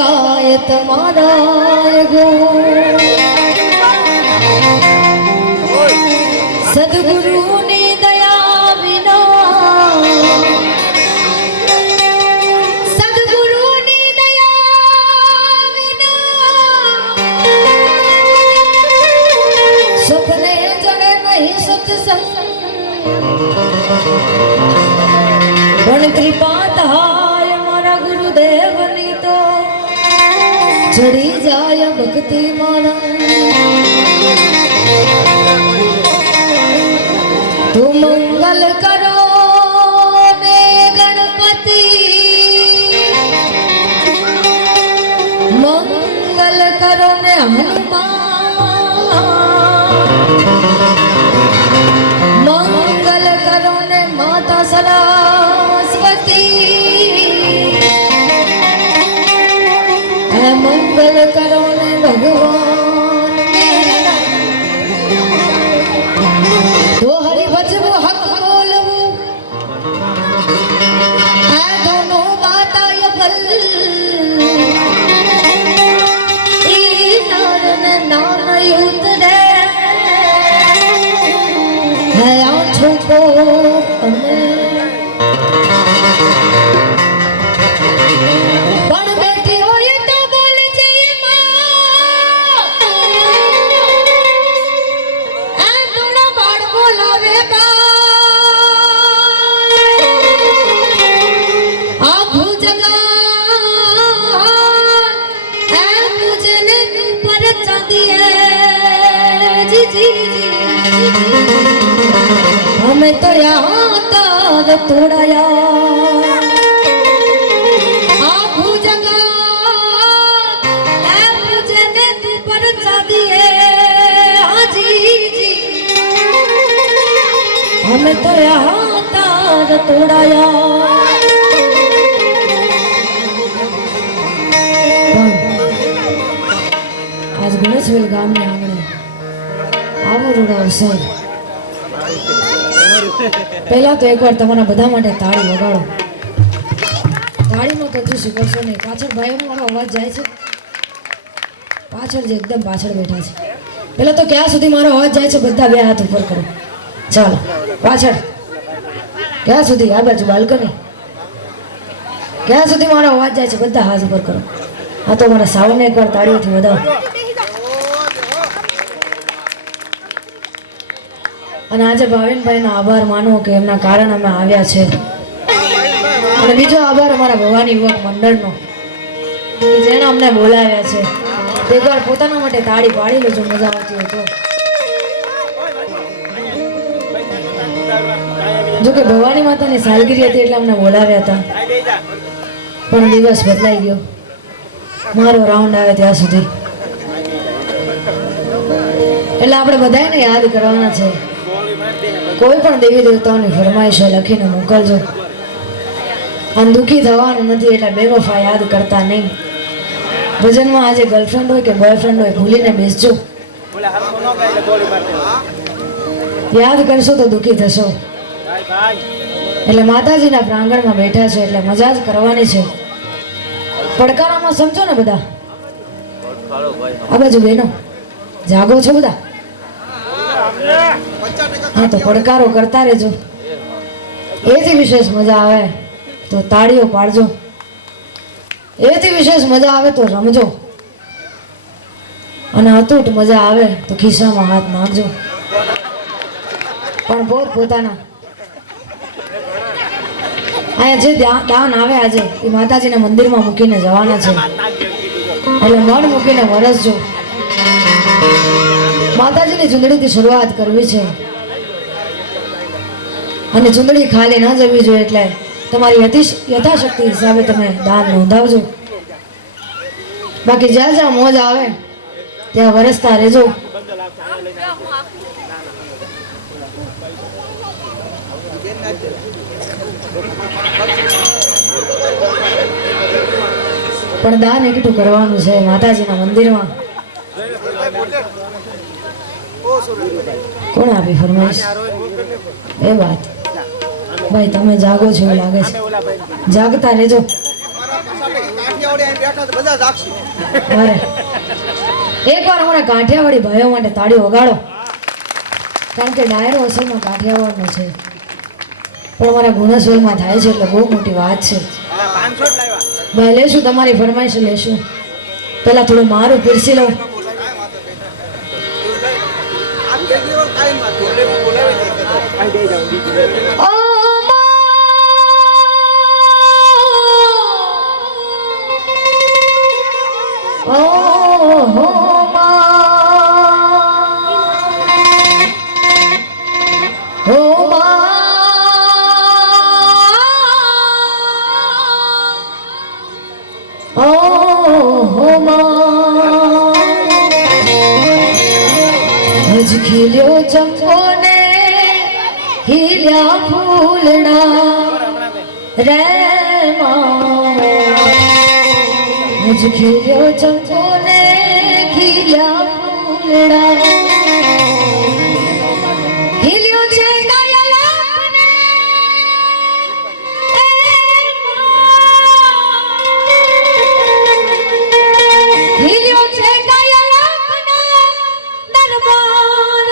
ગાય તમારા ગો સદગુરુની દયા વિના સદગુરુની દયા વિના સપને જડે નહીં સત્સંગ પણ કૃપા થાય મારા ગુરુદેવની તો ચડી જાય ભક્તિ મારા તો મંગલ કરો ને ગણપતિ મંગલ કરો ને હનુમાન મંગલ કરો ને માતા સરસ્વતી મંગલ કરો ને ભગવાન તો હરિ ભજવું હક બોલવું આ દોનો બાતાય ફલ ઈ નારન નામ યુતરે હે આંખો કો અમે પણ બેઠી હોય તો બોલ જય માં આ દોનો બાળ બોલાવે આખું જગા આ પૂજને પર ચાંદીએ જી અમે તો યહાં તક તોડાયા આખું જગા આ પૂજને પર ચાંદીએ હાજી અમે તો યહાં તક તોડાયા આજ ગણેશવેલ ગામની આંગણે આવો રૂડો અવસર પહેલા તો એકવાર તમારા બધા માટે તાળી વગાડો તાળીનો કંજૂસી કરશો નહીં પાછળ ભાઈઓનો મારો અવાજ જાય છે પાછળ જે એકદમ પાછળ બેઠા છે પહેલા તો ક્યાં સુધી મારો અવાજ જાય છે બધા બે હાથ ઉપર કરો ચાલો પાછળ ક્યાં સુધી આ બાજુ બાલ્કની ક્યાં સુધી મારો અવાજ જાય છે બધા હાથ ઉપર કરો આ તો મારા સાવને એકવાર તાળીઓથી વધાવો અને આજે ભાવિનભાઈનો આભાર માનો કે એમના કારણે અમે આવ્યા છે અને બીજો આભાર અમારા ભવાની યુવક મંડળનો કે જેણે અમને બોલાવ્યા છે તે એકવાર પોતાના માટે તાળી પાડી લેજો મજા આવતી હોય તો જો કે ભવાની માતાની સાલગીરી હતી એટલે અમને બોલાવ્યા હતા પણ દિવસ બદલાઈ ગયો મારો રાઉન્ડ આવે ત્યાં સુધી એટલે આપણે બધાને યાદ કરવાના છે કોઈ પણ દેવી દેવતાઓની ફરમાઈશો લખીને મોકલજો અને દુઃખી થવાનું નથી એટલે બેવફા યાદ કરતા નહીં ભજનમાં આજે ગર્લફ્રેન્ડ હોય કે બોયફ્રેન્ડ હોય ભૂલીને બેસજો યાદ કરશો તો દુઃખી થશો એટલે માતાજીના પ્રાંગણમાં બેઠા છે એટલે મજા જ કરવાની છે પડકારામાં સમજો ને બધા આ બાજુ બેનો જાગો છો બધા હા તો પડકારો કરતા રહેજો એથી વિશેષ મજા આવે તો તાળીઓ પાડજો એથી વિશેષ મજા આવે તો રમજો અને અતૂટ મજા આવે તો ખિસ્સામાં હાથ નાખજો પણ પોતાના અહીંયા જે દાન આવે આજે એ માતાજીના મંદિરમાં મૂકીને જવાના છે એટલે મન મૂકીને વરસજો માતાજીની ચૂંદડીથી શરૂઆત કરવી છે અને ચૂંદડી ખાલી ન જવી જોઈએ એટલે તમારી યથાશક્તિ હિસાબે તમે દાન નોંધાવજો બાકી જ્યાં જ્યાં મોજ આવે ત્યાં વરસતા રહેજો પણ દાન એકઠું કરવાનું છે માતાજીના મંદિરમાં કોણ આપી ફરમાઈશ એ વાત ભાઈ તમે જાગો છો એવું લાગે છે જાગતા રહેજો અરે એકવાર મને કાઠિયાવાડી ભાઈઓ માટે તાળી વગાડો, કારણ કે ડાયરો અસલમાં કાઠિયાવાડનો છે, પણ મારા ગુણસવેલમાં થાય છે એટલે બહુ મોટી વાત છે. ભાઈ લેશું, તમારી ફરમાઈશ લેશું. પેલા થોડું મારું પીરસી લઉં. ખીલ્યો ચંપો ને ખીલ્યા ફૂલડા રે આજ ખીલ્યો ચંપો ને ખીલ્યા ફૂલડા ખીલ્યો છે દયાલાને ખીલ્યો છે દયાલાના દરબાર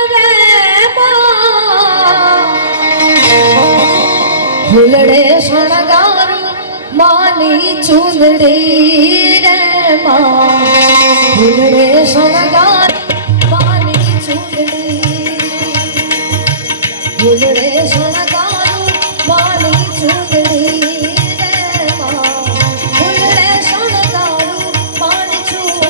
ફૂલડે શણગાર માની ચૂંદડી રે માં, ફૂલડે શણગાર માની ચૂંદડી, ફૂલડે શણગાર માની ચૂંદડી રે માં, ફૂલડે શણગાર માની ચૂંદડી.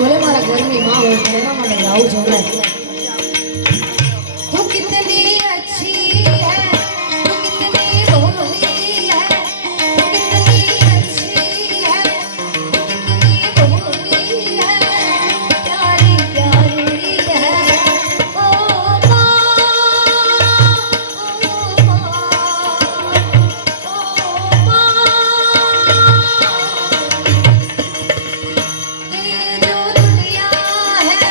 ભલે મારા ઘરની માં હોય પણ એના માટે ગાવું જોડાય. તું કિતની અચ્છી હૈ, તું કિતની ભોલી હૈ, તું કિતની અચ્છી હૈ, તું કિતની ભોલી હૈ, प्यारी प्यारी है ओ माँ, ये जो दुनिया है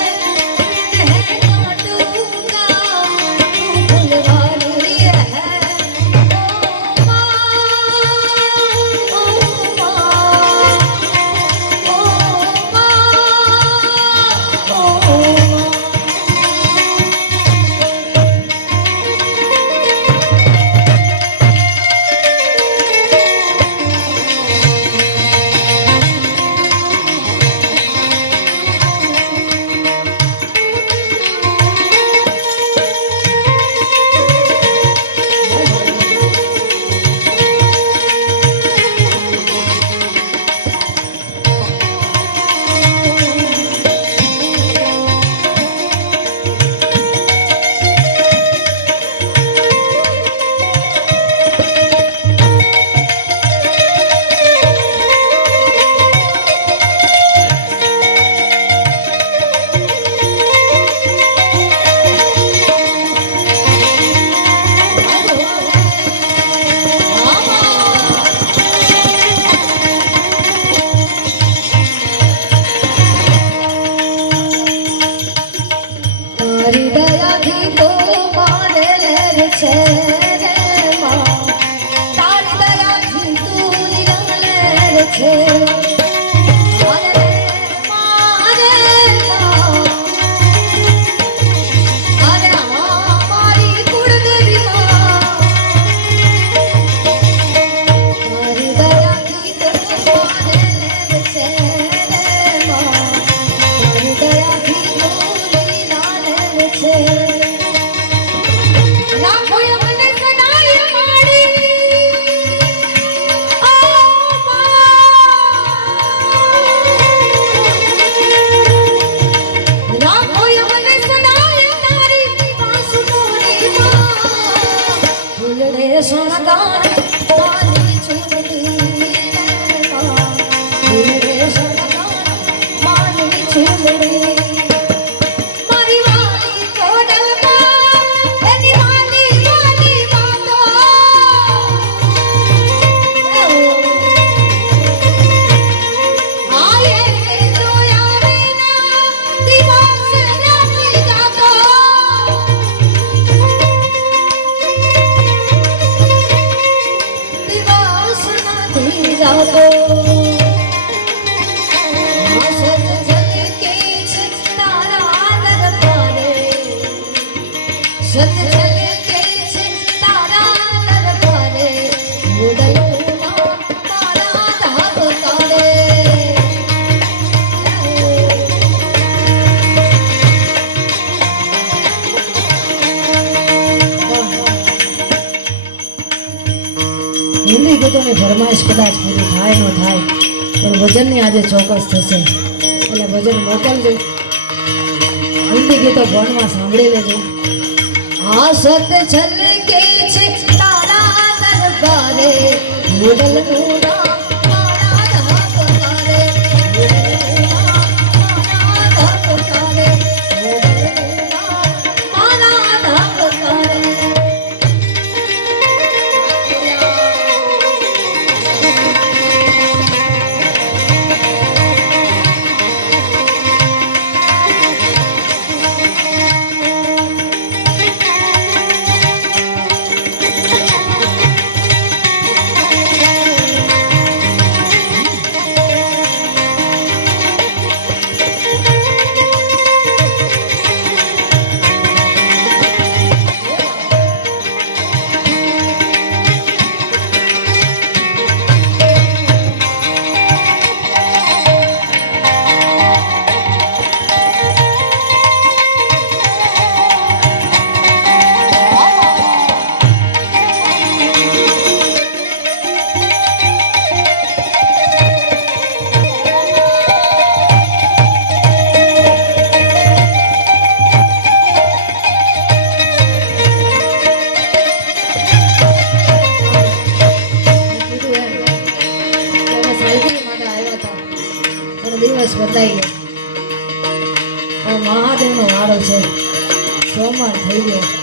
મારી ચૂલડી મારી વાલી કોડલમાં એની વાલી વાલી વાતો આયે જોયા વિના દિવસ નથી જાતો દિવસ નથી જાતો હિન્દી ગીતોની ફરમાઈશ કદાચ પૂરી થાય ન થાય પણ ભજનની આજે ચોક્કસ થશે એટલે ભજન મોકલજો હિન્દી ગીતો ફોનમાં સાંભળી લેજો આ સત છલકે છે તારા દરબારે ઉડલનું નામ મારા ધાક તારે ઉડલનું નામ મારા ધાક તારે ઉડલનું નામ મારા ધાક તારે દિવસ બદલાઈ ગયો મહાદેવનો વારો છે સોમવાર થઈ ગયો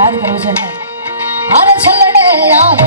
યાદ કરું છે અરે છલડે યાદ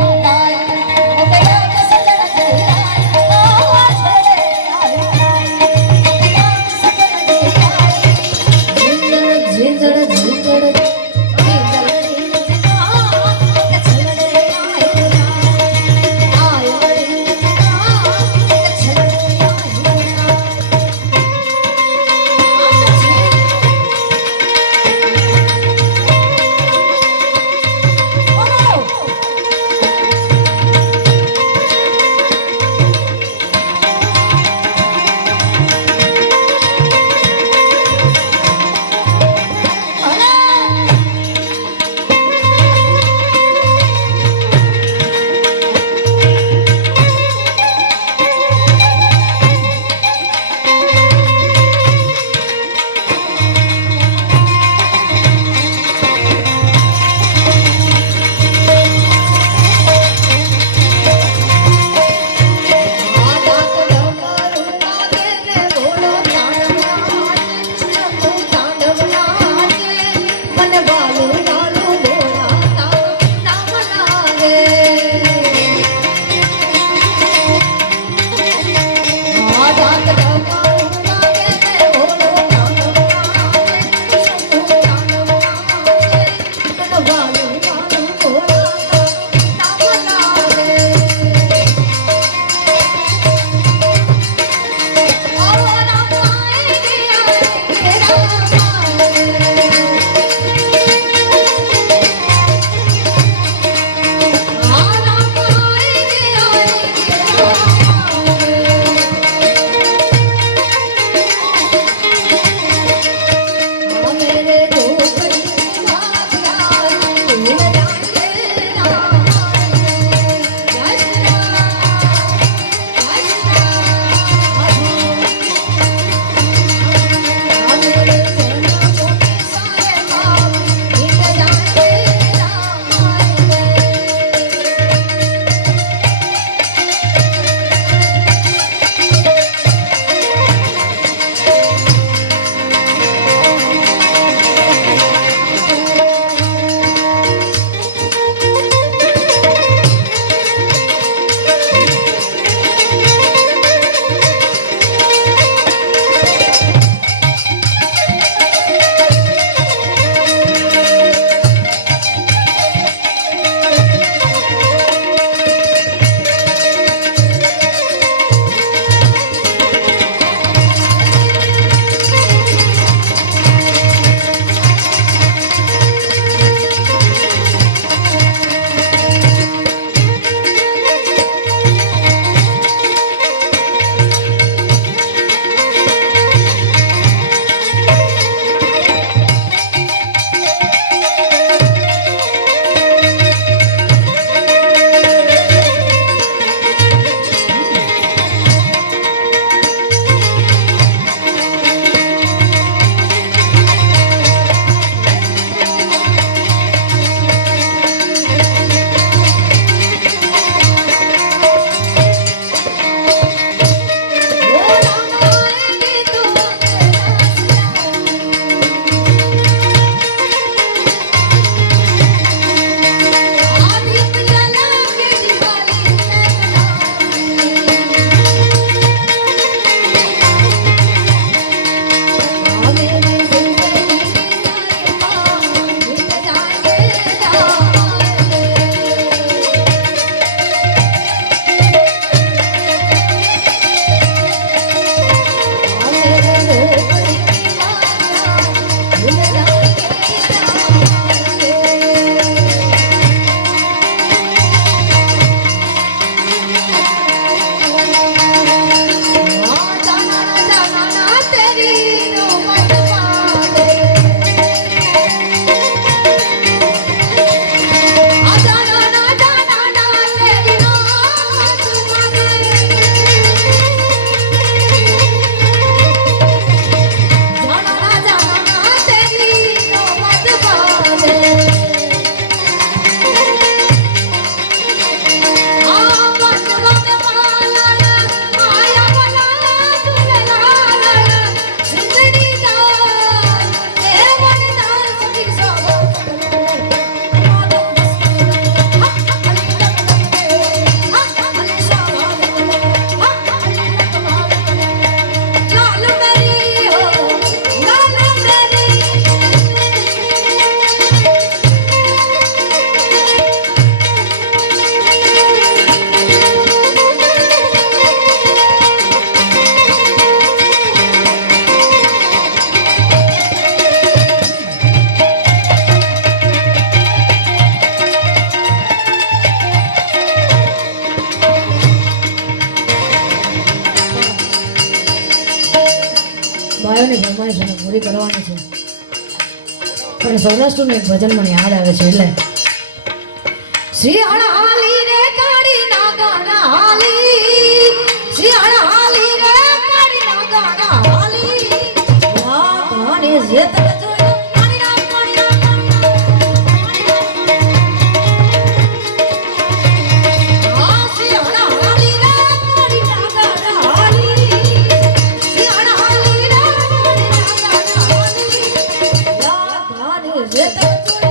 પૂરી કરવાની છે. પણ સૌરાષ્ટ્રનું એક ભજન મને યાદ આવે છે એટલે શિયાળા હાલી રે કાળી ના ગાના હાલી શિયાળા હાલી રે કાળી ના ગાના હાલી આ ગાને જે તને જોયો પાણી ના આ શિયાળા હાલી રે કાળી ના ગાના હાલી શિયાળા હાલી રે કાળી ના ગાના હાલી આ ગાને જે તને જોયો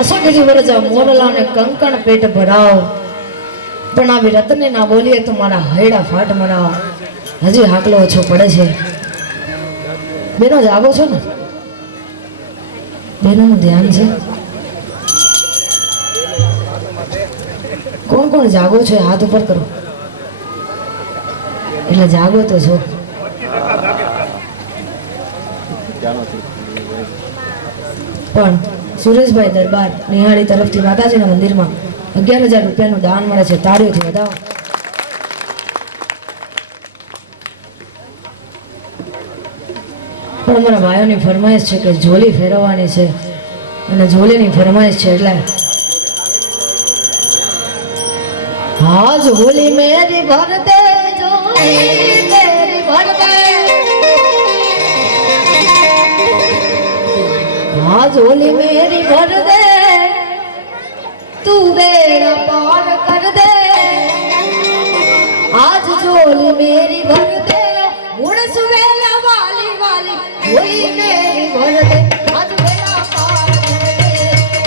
અસોગરી વરજા મોરલા ને કંકણ પેટ ભરાવ પણ આવી રતને ના બોલીએ તો મારા હૈડા ફાટ મરાવ હજી હાકલો ઓછો પડે છે. બેનો જાગો છો ને? બેનોનું ધ્યાન છે? કોણ કોણ જાગો છો હાથ ઉપર કરો. એટલે જાગો તો છો. પણ સુરેશભાઈ દરબાર નિહાળી તરફથી માતાજીના મંદિરમાં 11,000 રૂપિયાનું દાન મળે છે. તાળીઓથી વધાવો. પણ અમારા ભાઈઓની ફરમાઈશ છે કે ઝોલી ફેરવવાની છે અને ઝોલીની ફરમાઈશ છે એટલે હા ઝોલી મેરી ભર દે ઝોલી મેરી ભર દે હા ઝોલી મેરી ભર દે તું बेड़ा पार कर दे आज झोली मेरी भर दे मुड़ सुवेला वाली वाली झोली मेरी भर दे आज बेड़ा पार कर दे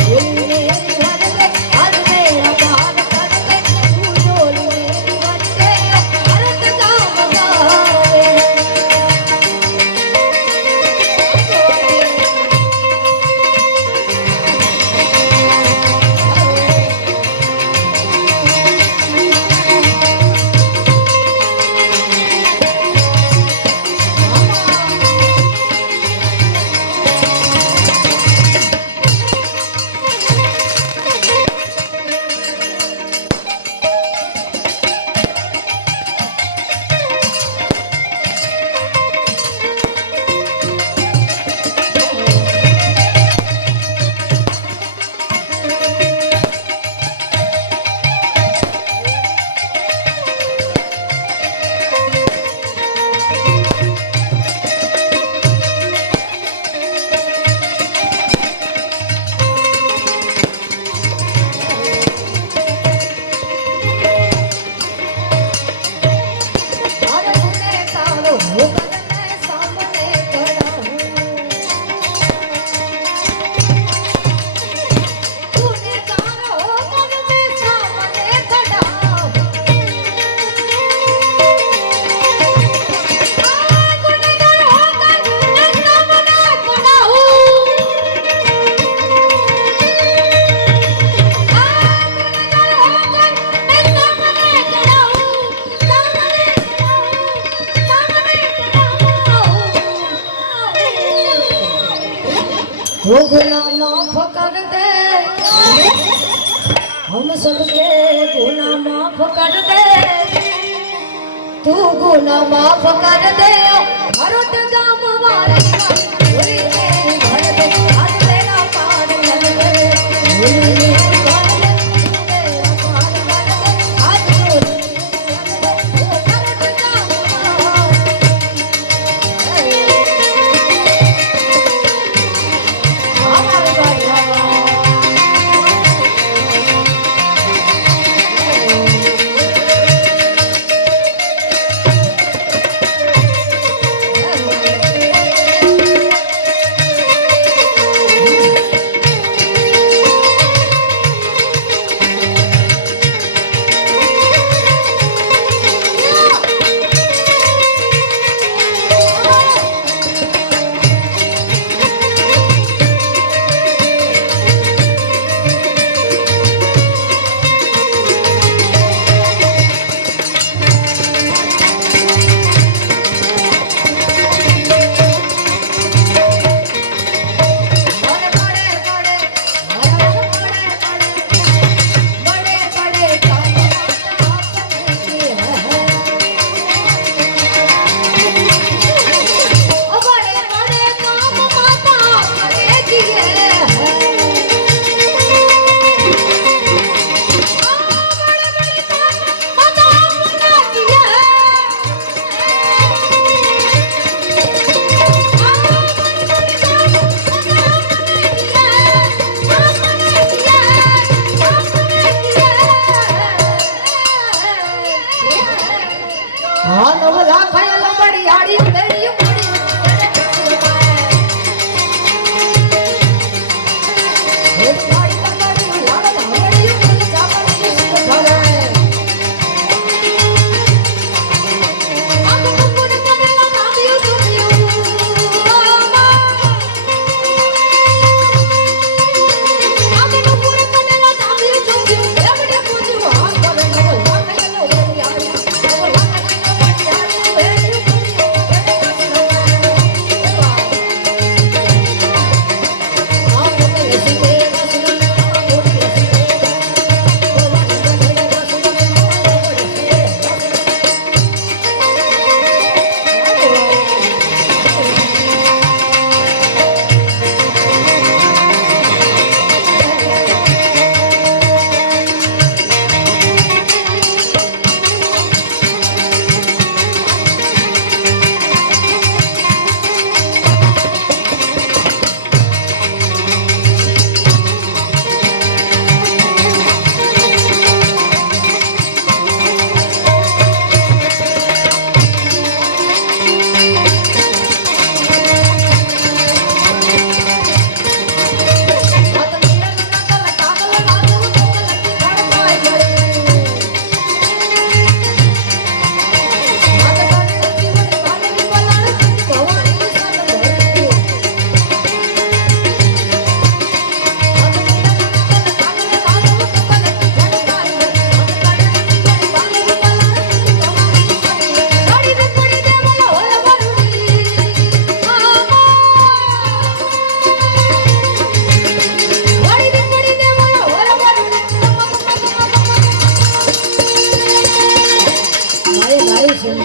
झोली मेरी भर दे आज बेड़ा पार कर दे तू झोली मेरी भर दे भरत जाम गावे वो गुनाह माफ कर दे हम सबके गुनाह माफ कर दे तू गुनाह माफ कर दे भरत जाम वाली झोली मेरी भर दे आज तेरा पार कर दे झोली मेरी भर दे तेरा पार कर दे आज झोली मेरी भर दे भरत जाम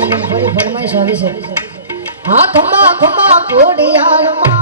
ફરી ફરમાઈશ આવી છે હા ખમા ખમા ઘોડિયાર માં